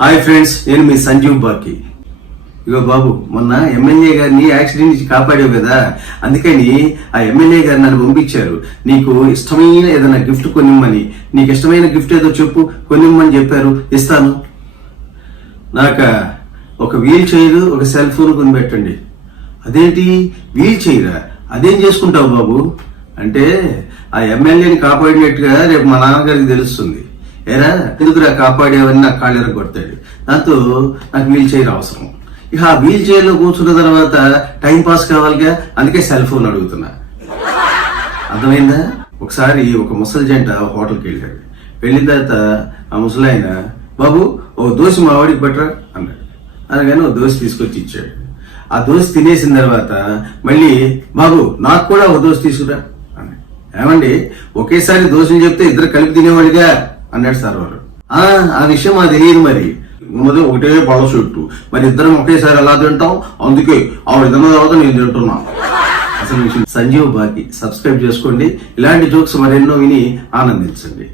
Hi friends, నేను మీ సంజీవ్ బాకి. ఇగో బాబు, మొన్న ఎమ్మెల్యే గారిని యాక్సిడెంట్ నుంచి కాపాడావు కదా, అందుకని ఆ ఎమ్మెల్యే గారు నన్ను పంపించారు. నీకు ఇష్టమైన ఏదైనా గిఫ్ట్ కొనిమ్మని. నీకు ఇష్టమైన గిఫ్ట్ ఏదో చెప్పు, కొనిమ్మని చెప్పారు, ఇస్తాను. నాకు ఒక వీల్ చైర్, ఒక సెల్ ఫోన్ కొనిపెట్టండి. అదేంటి వీల్ చైరా? అదేం చేసుకుంటావు బాబు అంటే, ఆ ఎమ్మెల్యేని కాపాడినట్టుగా రేపు మా నాన్నగారికి తెలుస్తుంది. ఏరా ఎందుకురా కాపాడేవని నాకు కాళ్ళెర కొడతాడు. దాంతో నాకు వీల్ చైర్ అవసరం. ఇక ఆ వీల్ చైర్ లో కూర్చున్న తర్వాత టైం పాస్ కావాలిగా, అందుకే సెల్ ఫోన్ అడుగుతున్నా. అర్థమైందా? ఒకసారి ఒక ముసలి జంట హోటల్కి వెళ్ళాడు. వెళ్ళిన తర్వాత ఆ ముసలాయన, బాబు ఓ దోశ మా వాడికి పట్టరా అన్నాడు. అనగానే ఓ దోశ తీసుకొచ్చి ఇచ్చాడు. ఆ దోశ తినేసిన తర్వాత మళ్ళీ, బాబు నాకు కూడా ఓ దోశ తీసుకురా అన్నాడు. ఏమండి, ఒకేసారి దోశలు చెప్తే ఇద్దరు కలిపి తినేవాడిగా అన్నాడు సర్వర్. ఆ విషయం మాకు తెలియదు. మరి ఉన్నది ఒకటే పళ్ళ చుట్టూ, మరి ఇద్దరం ఒకేసారి ఎలా తింటాం, అందుకే ఆవిడ తిన్న తర్వాత నేను తింటున్నా. అసలు విషయం. సంజీవ్ బాకి సబ్స్క్రైబ్ చేసుకోండి. ఇలాంటి జోక్స్ మరెన్నో విని ఆనందించండి.